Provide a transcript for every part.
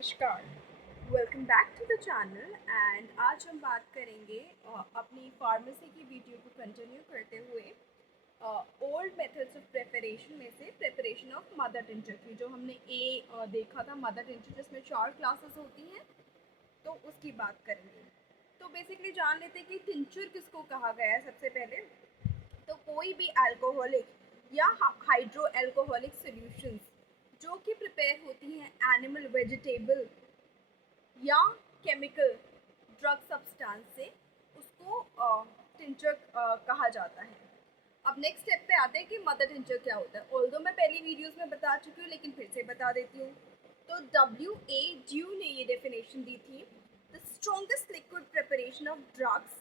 नमस्कार, welcome back to the channel and आज हम बात करेंगे अपनी फार्मेसी की वीडियो को कंटिन्यू करते हुए ओल्ड मेथड्स ऑफ प्रिपरेशन में से प्रिपरेशन ऑफ मदर टिंचर की जो हमने देखा था मदर टिंचर जिसमें 4 क्लासेस होती हैं तो उसकी बात करेंगे। तो बेसिकली जान लेते हैं कि टिंचर किसको कहा गया है। सबसे पहले तो कोई भी अल्कोहलिक या हाइड्रो अल्कोहलिक सॉल्यूशंस जो कि प्रिपेयर होती हैं एनिमल वेजिटेबल या केमिकल ड्रग सब्सटेंस से उसको टिंचर कहा जाता है। अब नेक्स्ट स्टेप पे आते हैं कि मदर टिंचर क्या होता है। ऑल्दो मैं पहली वीडियोस में बता चुकी हूँ लेकिन फिर से बता देती हूँ। तो W.A. ड्यू ने ये डेफिनेशन दी थी, the strongest liquid preparation of drugs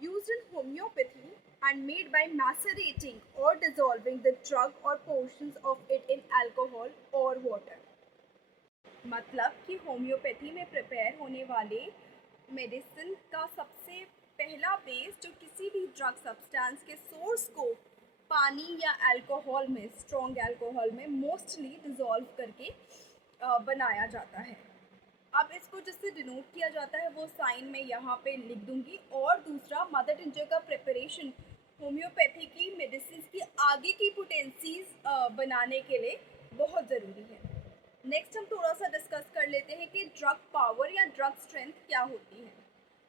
used in homeopathy and made by macerating or dissolving the drug or portions of it in alcohol or water। मतलब कि होम्योपैथी में प्रिपेयर होने वाले मेडिसिन का सबसे पहला बेस जो किसी भी ड्रग सब्सटेंस के सोर्स को पानी या अल्कोहल में, स्ट्रॉन्ग अल्कोहल में मोस्टली डिज़ोल्व करके बनाया जाता है। अब इसको जिससे डिनोट किया जाता है वो साइन मैं यहाँ पे लिख दूंगी। और दूसरा, मदर टिंचर का प्रिपरेशन होम्योपैथी की मेडिसिन की आगे की पोटेंसीज बनाने के लिए बहुत ज़रूरी है। नेक्स्ट हम थोड़ा सा डिस्कस कर लेते हैं कि ड्रग पावर या ड्रग स्ट्रेंथ क्या होती है।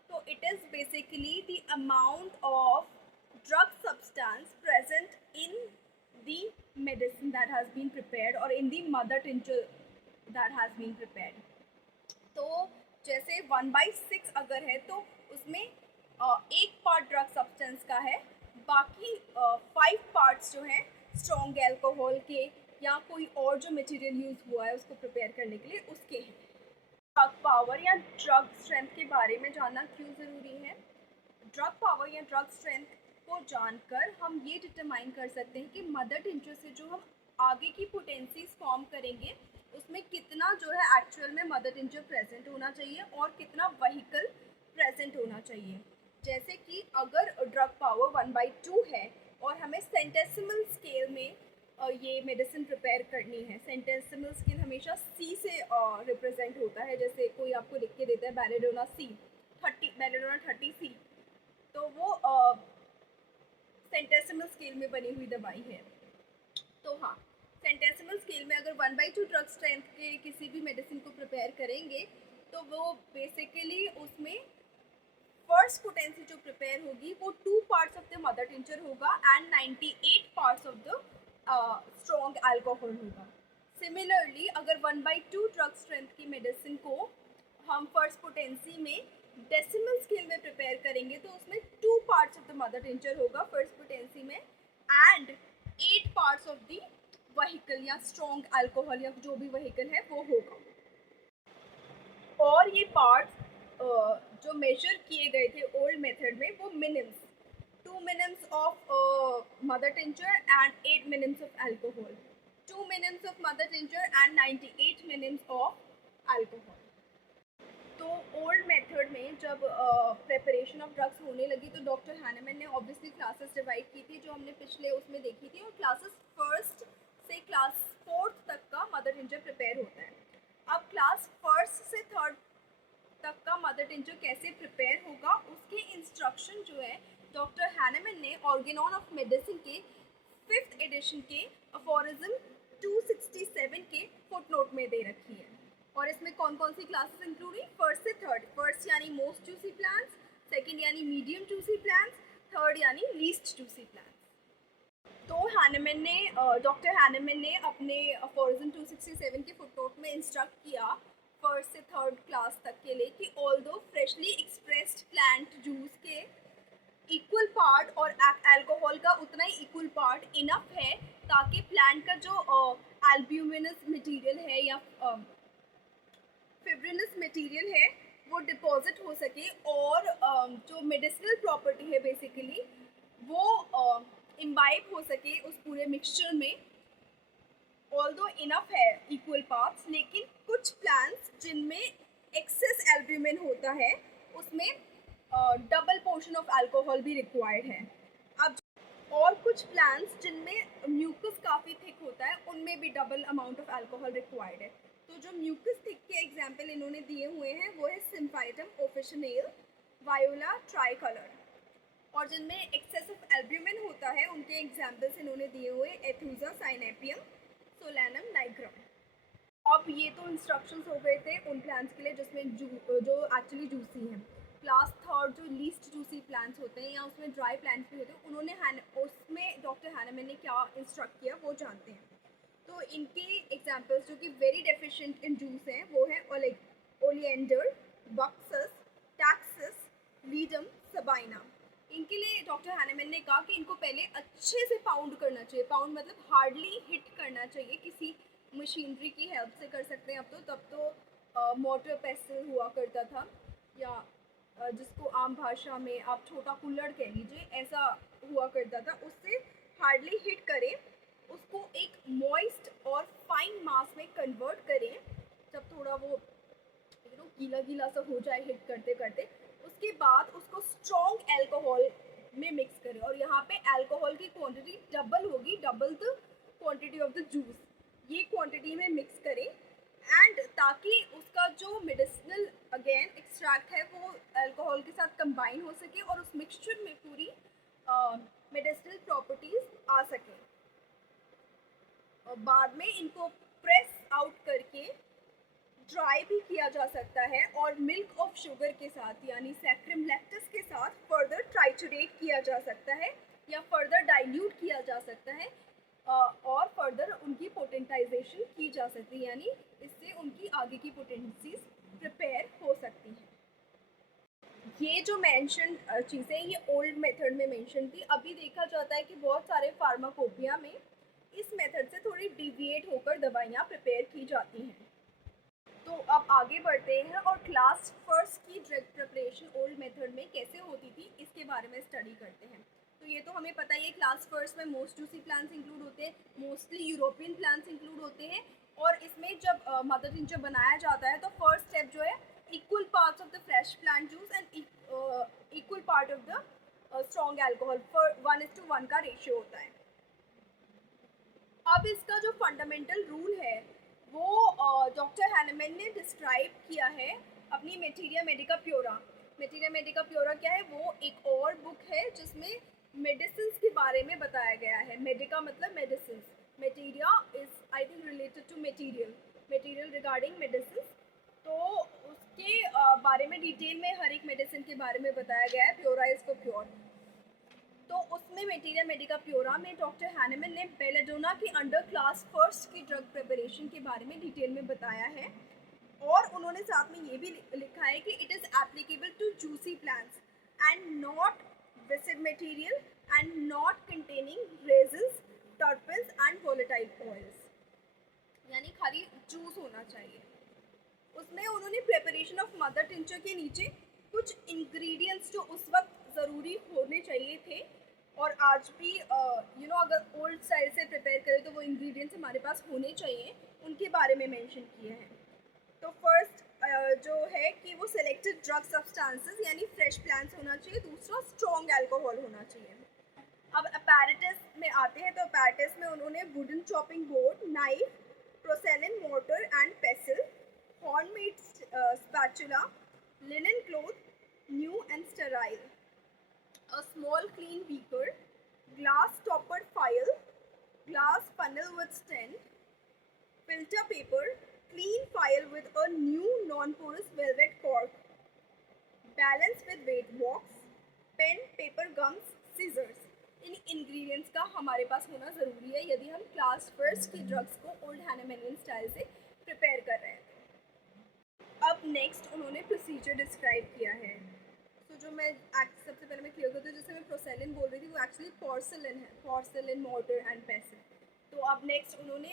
तो it is basically the amount of drug substance present in the medicine that has been prepared और in the mother tincture that has been prepared. तो जैसे 1/6 अगर है तो उसमें एक पार्ट ड्रग सब्सटेंस का है, बाकी 5 पार्ट्स जो हैं स्ट्रॉन्ग एल्कोहल के या कोई और जो मटेरियल यूज़ हुआ है उसको प्रिपेयर करने के लिए उसके हैं। ड्रग पावर या ड्रग स्ट्रेंथ के बारे में जानना क्यों ज़रूरी है? ड्रग पावर या ड्रग स्ट्रेंथ को जानकर हम ये डिटरमाइन कर सकते हैं कि मदर टिंचर से जो हम आगे की पोटेंसीज फॉर्म करेंगे उसमें कितना जो है एक्चुअल में मदर टिंचर प्रेजेंट होना चाहिए और कितना व्हीकल प्रेजेंट होना चाहिए। जैसे कि अगर ड्रग पावर 1/2 है और हमें सेंटेसिमल स्केल में ये मेडिसिन प्रिपेयर करनी है। सेंटेसिमल स्केल हमेशा C से रिप्रेजेंट होता है। जैसे कोई आपको लिख के देता है बेलेडोना 30C, तो वो सेंटेसिमल स्केल में बनी हुई दवाई है। तो हाँ, सेंटेसिमल स्केल में अगर 1/2 ड्रग स्ट्रेंथ के किसी भी मेडिसिन को प्रिपेयर करेंगे तो वो बेसिकली उसमें फर्स्ट पोटेंसी जो प्रिपेयर होगी वो 2 parts of the mother tincture होगा and 98 parts of the strong alcohol होगा। सिमिलरली अगर 1/2 ड्रग स्ट्रेंथ की मेडिसिन को हम फर्स्ट पोटेंसी में डेसिमल स्केल में प्रिपेयर करेंगे तो उसमें 2 parts of the mother tincture होगा फर्स्ट पोटेंसी में and 8 parts of the vehicle या स्ट्रॉन्ग अल्कोहल या जो भी व्हीकल है वो होगा। और ये पार्ट्स जो मेजर किए गए थे ओल्ड मेथड में वो मिनिम्स, 2 minims of mother tincture and 8 minims of alcohol, 2 minims of mother tincture and 98 minims of alcohol। तो ओल्ड मेथड में जब प्रिपरेशन ऑफ ड्रग्स होने लगी तो डॉक्टर हैनेमन ने ऑब्वियसली क्लासेस डिवाइड की थी जो हमने पिछले उसमें देखी थी, और क्लासेस फर्स्ट से क्लास 4th तक का मदर टिंचर प्रिपेयर होता है। अब क्लास फर्स्ट से 3rd तक का मदर टिंचर कैसे प्रिपेयर होगा उसके इंस्ट्रक्शन जो है डॉक्टर हैनेमन ने ऑर्गेनॉन ऑफ मेडिसिन के 5th एडिशन के अफोरिज्म 267 के फुटनोट में दे रखी है। और इसमें कौन कौन सी क्लासेस इंक्लूड हुई? फर्स्ट से 3rd। फर्स्ट यानी मोस्ट जूसी प्लांट्स, सेकंड यानी मीडियम जूसी प्लांट्स, 3rd यानी लीस्ट जूसी प्लांट्स। तो हैनेमन ने डॉक्टर हैनेमन ने अपने अफोरिज्म 267 के फुटनोट में इंस्ट्रक्ट किया फर्स्ट से 3rd क्लास तक के लिए कि although freshly expressed plant juice के इक्वल पार्ट और अल्कोहल का उतना ही इक्वल पार्ट इनफ है ताकि प्लांट का जो एल्ब्यूमिनस मटेरियल है या फिब्रिनस मटेरियल है वो डिपॉजिट हो सके और जो मेडिसिनल प्रॉपर्टी है बेसिकली वो इम्बाइब हो सके उस पूरे मिक्सचर में। ऑल्दो इनफ है इक्वल पार्ट्स, लेकिन कुछ प्लांट्स जिनमें एक्सेस एल्ब्यूमिन होता है उसमें डबल पोर्शन ऑफ अल्कोहल भी रिक्वायर्ड है। अब और कुछ प्लांट्स जिनमें म्यूकस काफ़ी थिक होता है उनमें भी double amount of alcohol required है। तो जो म्यूकस थिक के एग्जाम्पल इन्होंने दिए हुए हैं वो है सिम्फाइटम ऑफिशिनेल, वायोला ट्राइकलर, और जिनमें एक्सेसिव एल्ब्यूमिन होता है उनके एग्जाम्पल्स इन्होंने दिए हुए एथुसा साइनेपियम, सोलानम नाइग्रम। अब ये तो इंस्ट्रक्शंस हो गए थे उन प्लांट्स के लिए जिसमें जो एक्चुअली जूसी हैं। क्लास थर्ड जो लीस्ट जूसी प्लांट्स होते हैं या उसमें ड्राई प्लांट्स भी होते हैं, उन्होंने उसमें डॉक्टर हैनेमैन ने क्या इंस्ट्रक्ट किया वो जानते हैं। तो इनके एग्जाम्पल्स जो कि वेरी डेफिशिएंट इन जूस हैं वो है ओलिएंडर, बक्सस, टैक्सस, लीडम, सबाइना। इनके लिए डॉक्टर हैनेमैन ने कहा कि इनको पहले अच्छे से पाउंड करना चाहिए। पाउंड मतलब हार्डली हिट करना चाहिए, किसी मशीनरी की हेल्प से कर सकते हैं। अब तो तब तो मोटर पेस्टल हुआ करता था, या जिसको आम भाषा में आप छोटा कुल्हड़ कह लीजिए, ऐसा हुआ करता था। उससे हार्डली हिट करें, उसको एक मॉइस्ट और फाइन मास में कन्वर्ट करें। जब थोड़ा वो गीला गीला सा हो जाए हिट करते करते, उसके बाद उसको स्ट्रॉन्ग एल्कोहल में मिक्स करें, और यहाँ पे एल्कोहल की क्वांटिटी डबल होगी, double the quantity of the juice. ये क्वांटिटी में मिक्स करें एंड ताकि उसका जो मेडिसिनल अगेन एक्सट्रैक्ट है वो अल्कोहल के साथ कंबाइन हो सके और उस मिक्सचर में पूरी मेडिसिनल प्रॉपर्टीज आ सकें। और बाद में इनको प्रेस आउट करके ड्राई भी किया जा सकता है और मिल्क ऑफ शुगर के साथ यानी सैक्रिम लैक्टस के साथ फर्दर ट्राइचुरेट किया जा सकता है या फर्दर डाइल्यूट किया जा सकता है और फर्दर उनकी पोटेंटाइजेशन की जा सकती है, यानी इससे उनकी आगे की पोटेंसीज प्रिपेयर हो सकती हैं। ये जो मेंशन चीज़ें ये ओल्ड मेथड में मेंशन थी। अभी देखा जाता है कि बहुत सारे फार्माकोपिया में इस मेथड से थोड़ी डिविएट होकर दवाइयाँ प्रिपेयर की जाती हैं। तो अब आगे बढ़ते हैं और क्लास फर्स्ट की ड्रग प्रिपरेशन ओल्ड मेथड में कैसे होती थी इसके बारे में स्टडी करते हैं। तो ये तो हमें पता ही है, क्लास फर्स्ट में मोस्ट जूसी प्लांट्स इंक्लूड होते हैं, मोस्टली यूरोपियन प्लांट्स इंक्लूड होते हैं। और इसमें जब मदर टिंचर बनाया जाता है तो फर्स्ट स्टेप जो है equal parts of the fresh plant juice and equal part of the strong alcohol 1:1 का रेशियो होता है। अब इसका जो फंडामेंटल रूल है वो डॉक्टर हैनेमैन ने डिस्क्राइब किया है अपनी मेटीरिया मेडिका प्योरा। मेटीरिया मेडिका प्योरा क्या है? वो एक और बुक है जिसमें मेडिसिन के बारे में बताया गया है। मेडिका मतलब medicine, materia is I think related to material, material regarding medicine. तो उसके बारे में डिटेल में हर एक मेडिसिन के बारे में बताया गया है। प्योरा इज फॉर प्योर। तो उसमें मेटीरिया मेडिका प्योरा में डॉक्टर हैनेमैन ने बेलेडोना की अंडर क्लास फर्स्ट की ड्रग प्रिपरेशन के बारे में डिटेल में बताया है, और उन्होंने साथ में ये भी लिखा है कि it is applicable to juicy plants and not viscid material and not containing resins, terpenes and volatile oils, यानी खाली जूस होना चाहिए। उसमें उन्होंने प्रिपरेशन ऑफ मदर टिंचर के नीचे कुछ इंग्रेडिएंट्स जो उस वक्त ज़रूरी होने चाहिए थे और आज भी अगर ओल्ड स्टाइल से प्रिपेयर करें तो वो इंग्रेडिएंट्स हमारे पास होने चाहिए, उनके बारे में मेंशन किए हैं। तो फर्स्ट जो है कि वो सिलेक्टेड ड्रग सब्सटेंसेस यानी फ्रेश प्लांट्स होना चाहिए, दूसरा स्ट्रॉन्ग अल्कोहल होना चाहिए। अब अपैरेटस में आते हैं, तो अपैरेटस में उन्होंने wooden chopping board, knife, porcelain mortar and pestle, horn made spatula, linen cloth, new and sterile, a small clean beaker, glass toppered phial, glass funnel with stent, filter paper, clean phial with a new non-porous velvet cork, balance with weight box, pen, paper, gums, scissors। In ingredients का हमारे पास होना ज़रूरी है यदि हम class first की drugs को old हैनेमैनियन style से प्रिपेयर कर रहे हैं। अब नेक्स्ट उन्होंने प्रोसीजर डिस्क्राइब किया है। तो जो मैं सबसे पहले मैं क्लियर करती हूँ, जैसे मैं प्रोसेलिन बोल रही थी वो एक्चुअली पोर्सिलिन है, पोर्सिलिन मोटर एंड पेसिल। तो अब नेक्स्ट उन्होंने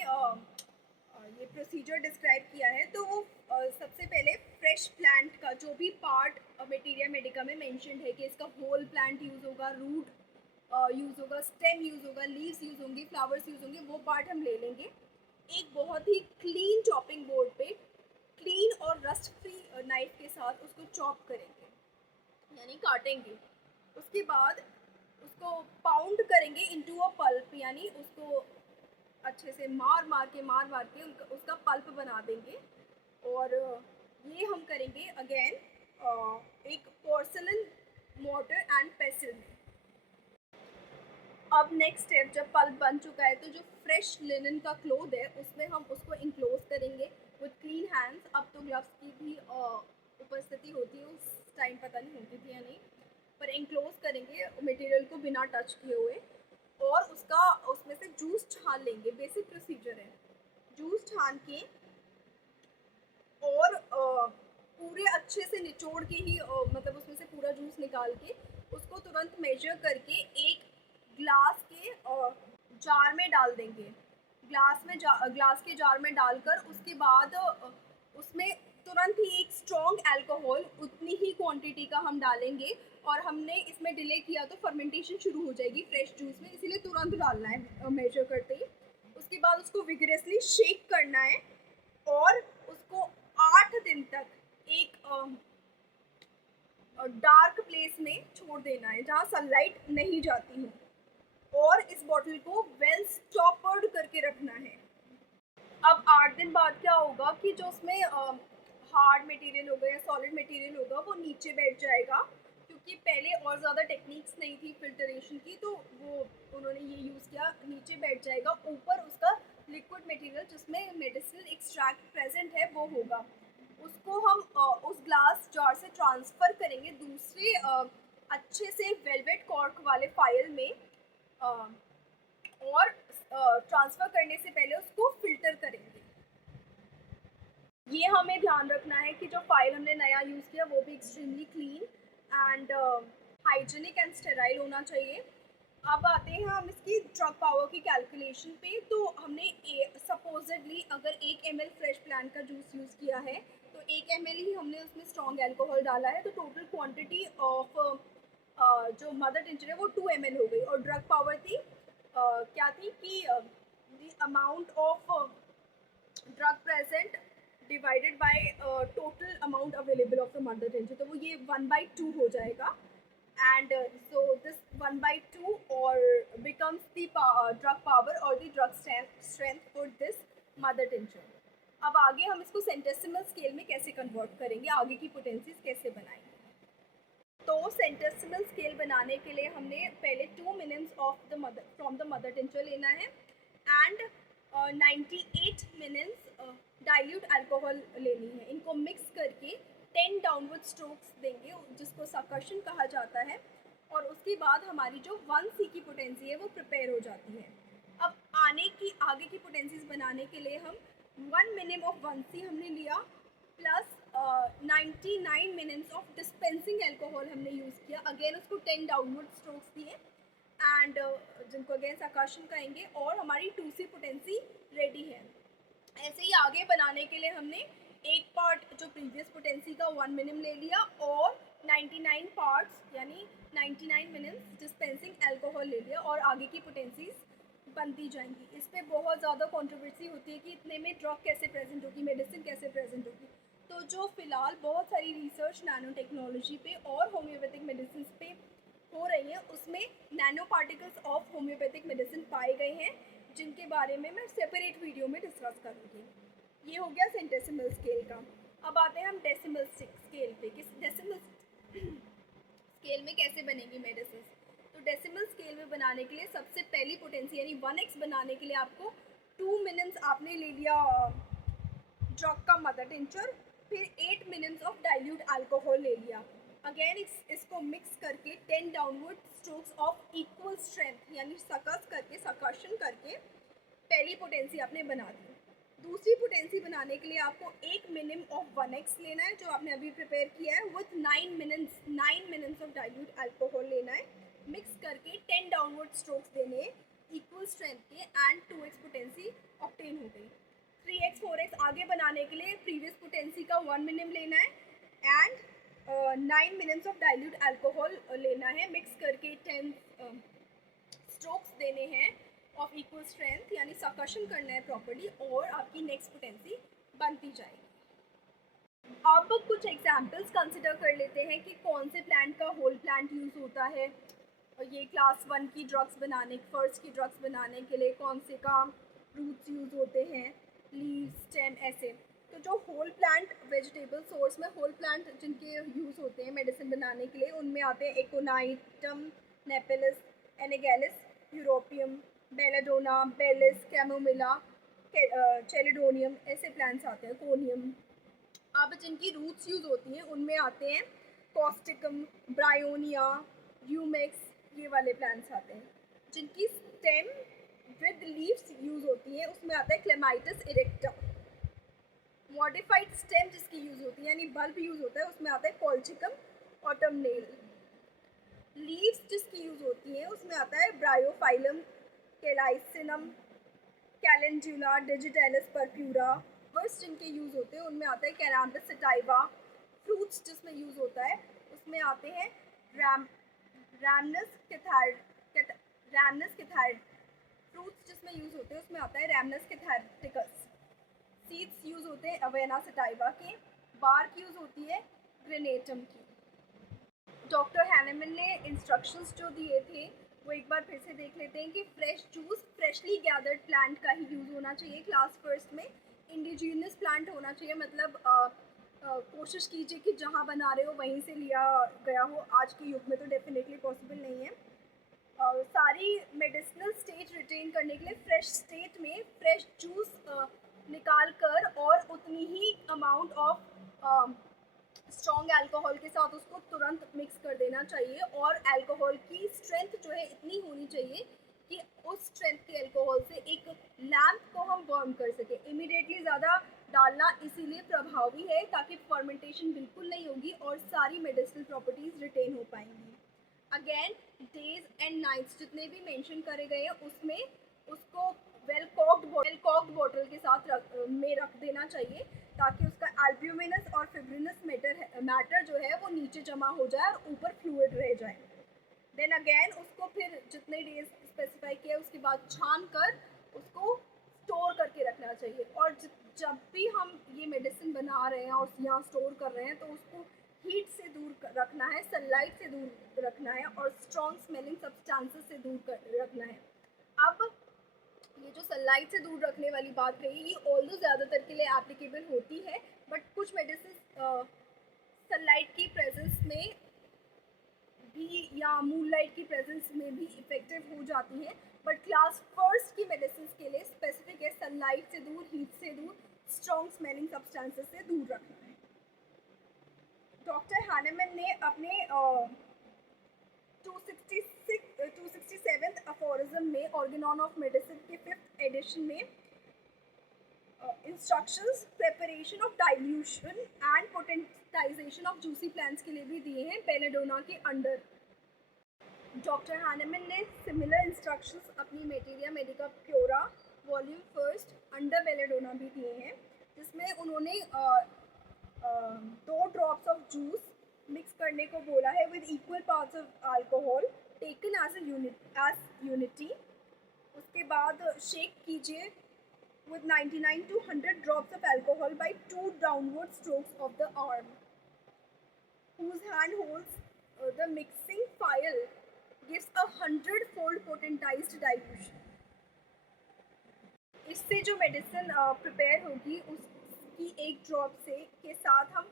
ये प्रोसीजर डिस्क्राइब किया है। तो वो सबसे पहले फ्रेश प्लांट का जो भी पार्ट मेटीरिया मेडिका में मेंशन्ड है कि इसका होल प्लांट यूज़ होगा, रूट यूज़ होगा, स्टेम यूज़ होगा, लीव्स यूज़ होंगी, फ्लावर्स यूज़ होंगे, वो पार्ट हम ले लेंगे। एक बहुत ही क्लीन चॉपिंग बोर्ड पे क्लीन और रस्ट फ्री नाइफ के साथ उसको चॉप करेंगे यानी काटेंगे। उसके बाद उसको पाउंड करेंगे इनटू अ पल्प, यानी उसको अच्छे से मार मार के उसका पल्प बना देंगे। और ये हम करेंगे अगेन एक पोर्सलन मोटर एंड पेसिल में। अब नेक्स्ट स्टेप, जब पल्प बन चुका है तो जो फ्रेश लिनन का क्लोथ है उसमें हम उसको इंक्लोज करेंगे विद क्लीन हैंड्स। अब तो ग्लव्स की भी उपस्थिति होती है, उस टाइम पता नहीं होती थी या नहीं, पर इंक्लोज करेंगे मटेरियल को बिना टच किए हुए, और उसमें से जूस छान लेंगे। बेसिक प्रोसीजर है, जूस छान के और पूरे अच्छे से निचोड़ के ही मतलब उसमें से पूरा जूस निकाल के उसको तुरंत मेजर करके एक ग्लास के जार में डाल देंगे। ग्लास के जार में डालकर उसके बाद उसमें तुरंत ही एक स्ट्रॉन्ग अल्कोहल उतनी ही क्वांटिटी का हम डालेंगे, और हमने इसमें डिले किया तो फर्मेंटेशन शुरू हो जाएगी फ्रेश जूस में, इसीलिए तुरंत डालना है मेजर करते ही। उसके बाद उसको विगरसली शेक करना है और उसको 8 दिन तक एक डार्क प्लेस में छोड़ देना है जहाँ सनलाइट नहीं जाती हो, और इस बॉटल को वेल स्टॉपर्ड करके रखना है। अब 8 दिन बाद क्या होगा कि जो उसमें हार्ड मटेरियल होगा या सॉलिड मटेरियल होगा वो नीचे बैठ जाएगा, क्योंकि पहले और ज़्यादा टेक्निक्स नहीं थी फिल्टरेशन की, तो वो उन्होंने ये यूज़ किया। नीचे बैठ जाएगा, ऊपर उसका लिक्विड मटेरियल जिसमें मेडिसिनल एक्सट्रैक्ट प्रेजेंट है वो होगा। उसको हम उस ग्लास जार से ट्रांसफ़र करेंगे दूसरे अच्छे से वेलवेट कॉर्क वाले फाइल में, और ट्रांसफ़र करने से पहले उसको फिल्टर करेंगे। ये हमें ध्यान रखना है कि जो फाइल हमने नया यूज़ किया वो भी extremely clean and hygienic and sterile होना चाहिए। अब आते हैं हम इसकी ड्रग पावर की कैलकुलेशन पे। तो हमने सपोजिटली अगर 1 ml फ्रेश प्लांट का जूस यूज़ किया है तो 1 ml ही हमने उसमें स्ट्रॉन्ग अल्कोहल डाला है, तो टोटल क्वांटिटी ऑफ जो मदर टिंचर है वो 2 ml हो गई। और ड्रग पावर थी क्या थी कि the amount of drug present divided by total amount available of the mother tincture, तो वो ये 1/2 हो जाएगा। एंड सो दिस 1/2 और becomes the drug power or the drug strength for this mother tincture। अब आगे हम इसको सेंटेसिमल स्केल में कैसे कन्वर्ट करेंगे, आगे की पोटेंसीज कैसे बनाएंगे। तो सेंटेसिमल स्केल बनाने के लिए हमने पहले 2 minims of the mother from the mother tincture लेना है एंड 98 मिनम्स डाइल्यूट अल्कोहल लेनी है। इनको मिक्स करके 10 डाउनवर्ड स्ट्रोक्स देंगे जिसको सकर्षण कहा जाता है, और उसके बाद हमारी जो 1C की पोटेंसी है वो प्रिपेयर हो जाती है। अब आगे की पोटेंसीज बनाने के लिए हम 1 मिनम ऑफ 1C हमने लिया plus 99 minutes of dispensing alcohol हमने यूज़ किया। अगेन उसको 10 डाउनवर्ड स्ट्रोक्स दिए एंड जिनको अगेन सकर्षण कहेंगे, और हमारी 2C पोटेंसी रेडी है। ऐसे ही आगे बनाने के लिए हमने एक पार्ट जो प्रीवियस पोटेंसी का 1 मिनम ले लिया और 99 पार्ट्स यानी 99 मिनम्स डिस्पेंसिंग अल्कोहल ले लिया, और आगे की पोटेंसीज बनती जाएंगी। इस पर बहुत ज़्यादा कंट्रोवर्सी होती है कि इतने में ड्रग कैसे प्रेजेंट होगी, मेडिसिन कैसे प्रेजेंट होगी। तो जो फ़िलहाल बहुत सारी रिसर्च नैनो टेक्नोलॉजी पे और होम्योपैथिक मेडिसिन पे हो रही है, उसमें nano particles of homeopathic medicine पाए गए हैं, जिनके बारे में मैं सेपरेट वीडियो में डिस्कस करूँगी। ये हो गया सेंटेसिमल स्केल का। अब आते हैं हम डेसिमल स्केल पे कि डेसिमल स्केल में कैसे बनेगी मेडिसिन। तो डेसिमल स्केल में बनाने के लिए सबसे पहली पोटेंसी यानी 1x बनाने के लिए आपको 2 मिनम्स आपने ले लिया ड्रग का मदर टिंचर, फिर 8 मिनम्स ऑफ डाइल्यूट अल्कोहल ले लिया। अगेन इसको मिक्स करके 10 downward strokes of equal strength यानी सकर्षण करके पहली पोटेंसी आपने बना दी। दूसरी पोटेंसी बनाने के लिए आपको 1 मिनम ऑफ 1x लेना है जो आपने अभी प्रिपेयर किया है, विथ 9 मिनम्स ऑफ डाइल्यूट अल्कोहल लेना है, मिक्स करके 10 डाउनवर्ड स्ट्रोक्स देने इक्वल स्ट्रेंथ के, एंड 2x पोटेंसी ऑब्टेन हो गई। 3x 4x आगे बनाने के लिए प्रीवियस पोटेंसी का 1 मिनम लेना है एंड 9 मिनम्स ऑफ डाइल्यूट अल्कोहल लेना है, मिक्स करके 10 स्ट्रोक्स देने हैं ऑफ इक्वल स्ट्रेंथ यानी सकर्षण करना है प्रॉपर्ली, और आपकी नेक्स्ट पोटेंसी बनती जाएगी। अब कुछ एग्जाम्पल्स कंसिडर कर लेते हैं कि कौन से प्लांट का होल प्लांट यूज़ होता है। और ये क्लास 1 की ड्रग्स बनाने फर्स्ट की ड्रग्स बनाने के लिए कौन से का रूट्स यूज़ होते हैं, लीव, स्टेम, ऐसे। तो जो होल प्लांट वेजिटेबल सोर्स में होल प्लांट जिनके यूज़ होते हैं मेडिसिन बनाने के लिए, उनमें आते हैं aconitum, napellus, anagallis, europium, belladonna, bellis, chamomilla, chelidonium, ऐसे प्लांट्स आते हैं, कोनियम। अब जिनकी रूट्स यूज़ होती हैं उनमें आते हैं कॉस्टिकम, ब्रायोनिया, यूमेक्स, ये वाले प्लांट्स आते हैं। जिनकी स्टेम विद लीव्स यूज़ होती हैं उसमें आता है क्लेमाइटस इरेक्टा। मॉडिफाइड स्टेम जिसकी यूज़ होती है यानी बल्ब यूज़ होता है उसमें आता है कॉल्चिकम ऑटमनेल। लीव्स जिसकी यूज़ होती हैं उसमें आता है ब्रायोफाइलम, कैलाइसिनम, कैलेंडुला, डिजिटेलिस पर्प्यूरा। वर्ड्स जिनके यूज़ होते हैं उनमें आता है कैनाबिस सटाइवा। फ्रूट्स जिसमें यूज़ होता है उसमें आते हैं रैमनस कैथार्ड। फ्रूट्स जिसमें यूज़ होते हैं उसमें आता है रैमनस कैथार्टिकस। सीड्स यूज़ होते हैं अवेना सटाइवा के। बार्क यूज़ होती है ग्रेनेटम की। डॉक्टर हैनेमन ने इंस्ट्रक्शंस जो दिए थे वो एक बार फिर से देख लेते हैं कि fresh juice freshly gathered plant का ही यूज़ होना चाहिए क्लास फर्स्ट में। इंडिजिनियस प्लांट होना चाहिए, मतलब कोशिश कीजिए कि जहाँ बना रहे हो वहीं से लिया गया हो। आज के युग में तो डेफिनेटली पॉसिबल नहीं है। सारी मेडिसिनल स्टेज रिटेन करने के लिए फ्रेश स्टेट में फ्रेश जूस निकाल कर और उतनी ही अमाउंट ऑफ स्ट्रॉन्ग अल्कोहल के साथ उसको तुरंत मिक्स कर देना चाहिए। और अल्कोहल की स्ट्रेंथ जो है इतनी होनी चाहिए कि उस स्ट्रेंथ के अल्कोहल से एक लैम्प को हम बर्न कर सके। इमीडिएटली ज़्यादा डालना इसीलिए प्रभावी है ताकि फर्मेंटेशन बिल्कुल नहीं होगी और सारी मेडिसिनल प्रॉपर्टीज़ रिटेन हो पाएंगी। अगेन डेज एंड नाइट्स जितने भी मेंशन करे गए हैं उसमें उसको वेल कॉक्ड बॉटल के साथ रख देना चाहिए ताकि उसका एल्ब्यूमिनस और फिब्रिनस मैटर जो है वो नीचे जमा हो जाए और ऊपर फ्लूइड रह जाए। देन अगेन उसको फिर जितने डेज स्पेसिफाई किया उसके बाद छान कर उसको स्टोर करके रखना चाहिए। और जब भी हम ये मेडिसिन बना रहे हैं और यहाँ स्टोर कर रहे हैं तो उसको हीट से दूर रखना है, सनलाइट से दूर रखना है और स्ट्रॉन्ग स्मेलिंग सब्सटेंसेस से दूर रखना है। अब ये जो सनलाइट से दूर रखने वाली बात कही ये ऑल्दो ज़्यादातर के लिए एप्लीकेबल होती है, बट कुछ मेडिसिन सनलाइट की प्रेजेंस में भी या मूनलाइट की प्रेजेंस में भी इफेक्टिव हो जाती हैं। बट क्लास फर्स्ट की मेडिसिन के लिए स्पेसिफिक है सनलाइट से दूर, हीट से दूर, स्ट्रॉन्ग स्मेलिंग सब्सटेंसेस से दूर रखना है। डॉक्टर हैनेमन ने अपने 267th अफोरिज्म में ऑर्गेनॉन ऑफ मेडिसिन के 5th एडिशन में instructions preparation of dilution and potentization of juicy plants के लिए भी दिए हैं बेलेडोना के अंडर। डॉक्टर हैनेमन ने सिमिलर इंस्ट्रक्शंस अपनी materia medica pura volume 1 under belladonna भी दिए हैं, जिसमें उन्होंने 2 ड्रॉप्स ऑफ जूस मिक्स करने को बोला है with equal parts of alcohol taken as unity. उसके बाद शेक कीजिए with 99 to 100 drops of alcohol by 2 downward strokes of the arm, whose hand holds the mixing phial gives a 100-fold potentized dilution. इससे जो medicine prepare होगी उसकी एक drop से के साथ हम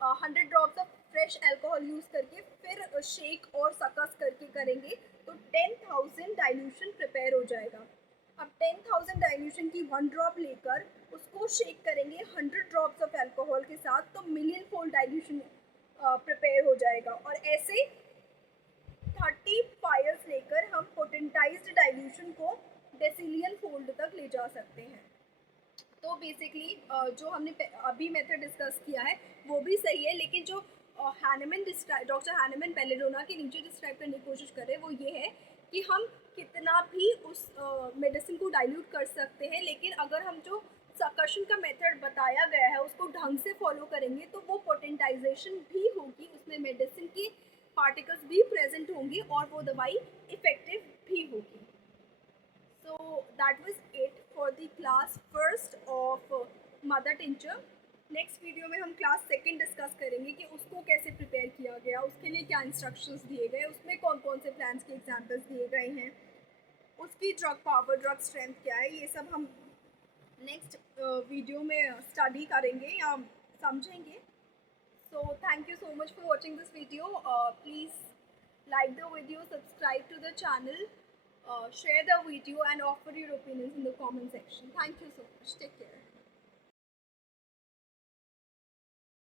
100 drops of fresh alcohol use करके फिर शेक और सकस करके करेंगे तो 10,000 डाइल्यूशन प्रिपेयर हो जाएगा। अब 10,000 डाइल्यूशन की 1 ड्रॉप लेकर उसको शेक करेंगे 100 ड्रॉप्स ऑफ अल्कोहल के साथ तो मिलियन फोल्ड डाइल्यूशन प्रिपेयर हो जाएगा। और ऐसे 30 फाइल्स लेकर हम पोटेंटाइज्ड डाइल्यूशन को डेसिलियन फोल्ड तक ले जा सकते हैं। तो बेसिकली जो हमने अभी मेथड डिस्कस किया है वो भी सही है, लेकिन जो डॉक्टर हैनेमन बेलेडोना के नीचे डिस्क्राइब करने की कोशिश कर रहे हैं वो ये है कि हम कितना भी उस मेडिसिन को डाइल्यूट कर सकते हैं, लेकिन अगर हम जो सकशन का मेथड बताया गया है उसको ढंग से फॉलो करेंगे तो वो पोटेंटाइजेशन भी होगी, उसमें मेडिसिन के पार्टिकल्स भी प्रेजेंट होंगी और वो दवाई इफ़ेक्टिव भी होगी। So that was it for the class first of mother tincture. Next video में हम क्लास सेकंड डिस्कस करेंगे कि उसको कैसे प्रिपेयर किया गया, उसके लिए क्या इंस्ट्रक्शंस दिए गए, उसमें कौन कौन से प्लान्स के एग्जांपल्स दिए गए हैं, उसकी ड्रग पावर, ड्रग स्ट्रेंथ क्या है, ये सब हम नेक्स्ट वीडियो में स्टडी करेंगे या समझेंगे. So thank you so much for watching this video. Please like the video, subscribe to the channel, share the video and offer your opinions in the comment section. Thank you so much. Take care.